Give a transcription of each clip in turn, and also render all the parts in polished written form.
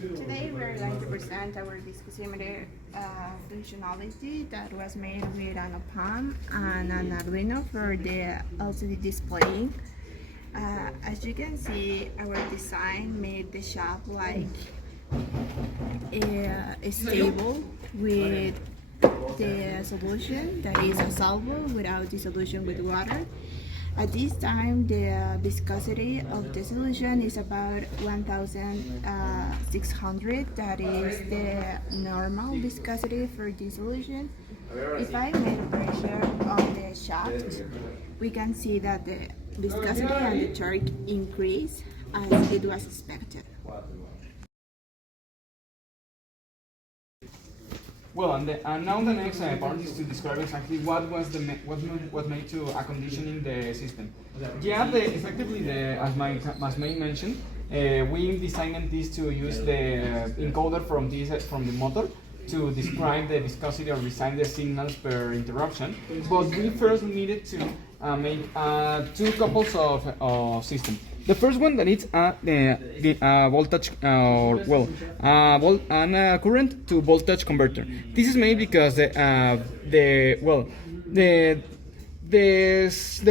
Today we're going to present our Viscometer functionality that was made with an OPAM and an Arduino for the LCD display. As you can see, our design made the shaft like stable with the solution that is a solver without the solution with water. At this time, the viscosity of the solution is about 1,600. That is the normal viscosity for the solution. If I made a pressure on the shaft, we can see that the viscosity and the torque increase as it was expected. Well, and now the next part is to describe exactly what was made to a conditioning the system. Yeah, effectively, as May mentioned, we designed this to use the encoder from the motor to describe the viscosity or design the signals per interruption. But we first needed to make two couples of systems. The first one that is the voltage current to voltage converter. This is made because the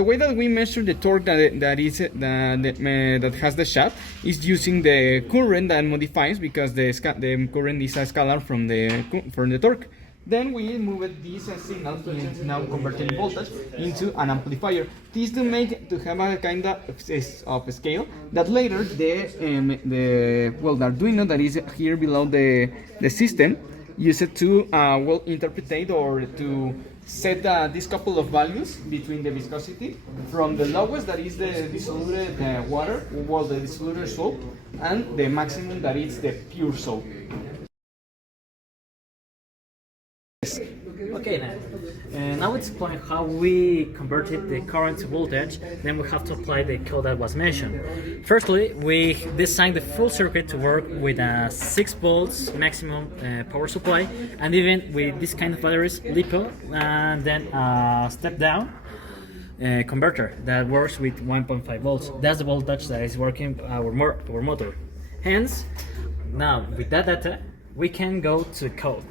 way that we measure the torque that has the shaft is using the current that modifies because the current is a scalar from the torque. Then we moved this signal now converting voltage into an amplifier. This to have a kind of scale that later the Arduino that is here below the system use it to interpret or to set this couple of values between the viscosity from the lowest that is the diluted water, the diluted soap, and the maximum that is the pure soap. Okay, now let's explain how we converted the current to voltage. Then we have to apply the code that was mentioned. Firstly, we designed the full circuit to work with a 6 volts maximum power supply, and even with this kind of batteries, LiPo, and then a step down converter that works with 1.5 volts. That's the voltage that is working our motor. Hence, now with that data, we can go to code.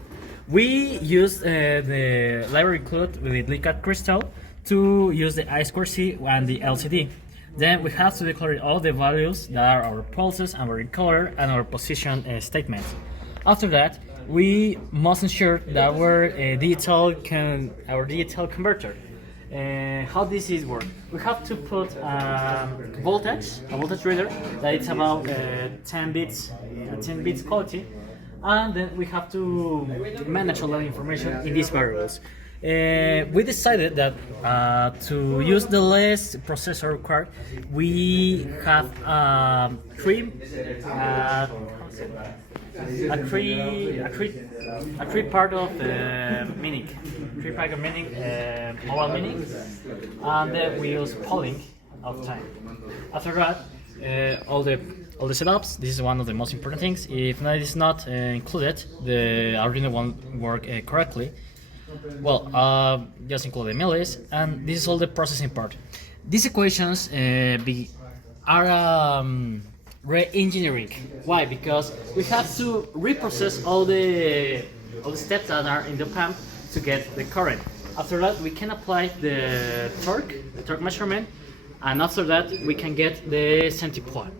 We used the library included with Liquid Crystal to use the I2C and the LCD. Then we have to declare all the values that are our pulses, our encoder, and our position statements. After that, we must ensure that our digital converter. How this is work? We have to put a voltage reader that is about 10 bits quality. And then we have to manage all that information in these variables. We decided that to use the less processor required, we have three part of mini mobile mini, and then we use polling of time. After that, all the setups. This is one of the most important things. If it is not included, the Arduino won't work correctly. Well, just include the millis, and this is all the processing part. These equations are re-engineering. Why? Because we have to reprocess all the steps that are in the pump to get the current. After that, we can apply the torque measurement, and after that, we can get the centipede.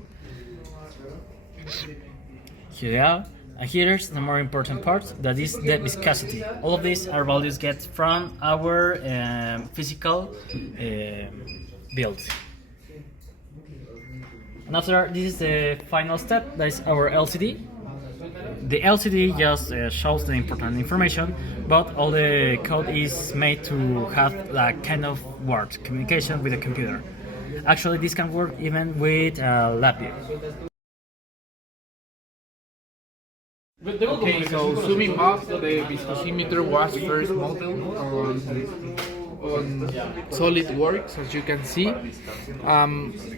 Here's the more important part, that is the viscosity. All of these are values get from our physical build. And after this is the final step, that is our LCD. The LCD just shows the important information, but all the code is made to have that kind of word communication with the computer. Actually, this can work even with laptop. Okay, so zooming up, the Viscometer was first modeled on SolidWorks, as you can see.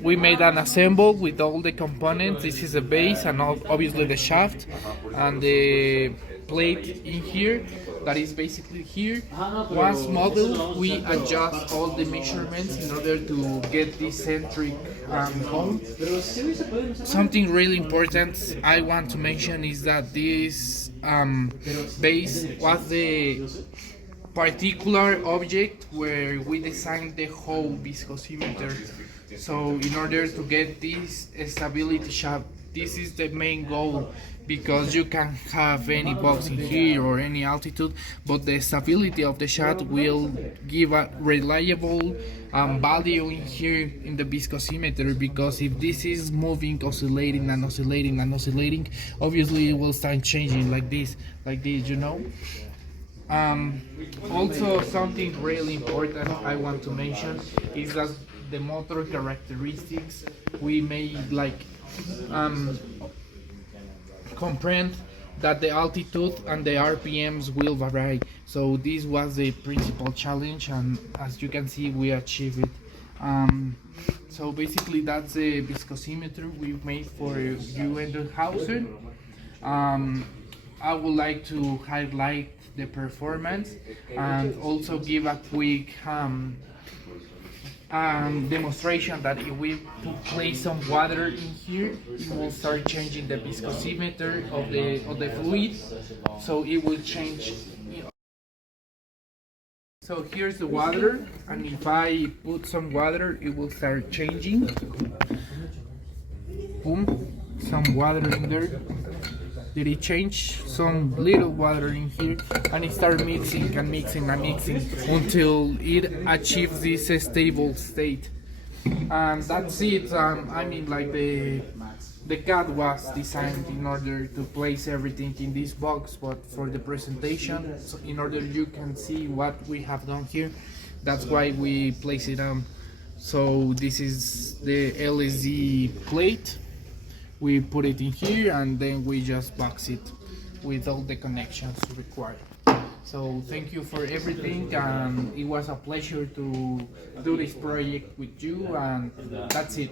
We made an assemble with all the components. This is the base and obviously the shaft and the plate in here. that is basically here. Once modeled, we adjust all the measurements in order to get this centric cone. Something really important I want to mention is that this base was the particular object where we designed the whole viscosimeter. So in order to get this stability shaft, this is the main goal, because you can have any box in here or any altitude, but the stability of the shaft will give a reliable value in here in the viscosimeter, because if this is moving, oscillating and oscillating and oscillating, obviously it will start changing like this, you know. Also, something really important I want to mention is that the motor characteristics we made like comprehend that the altitude and the RPMs will vary. So this was the principal challenge, and as you can see, we achieved it. So basically, that's the viscosimeter we made for you and the Hauser. I would like to highlight the performance and also give a quick demonstration that if we place some water in here, it will start changing the viscosimeter of the fluid, so it will change. So here's the water, and if I put some water, it will start changing. Boom, some water in there. Did it change? Some little water in here, and it starts mixing and mixing and mixing until it achieves this stable state. And that's it. I mean, like the CAD was designed in order to place everything in this box, but for the presentation, so in order you can see what we have done here, that's why we place it on. So this is the LSD plate. We put it in here, and then we just box it with all the connections required. So thank you for everything, and it was a pleasure to do this project with you, and that's it.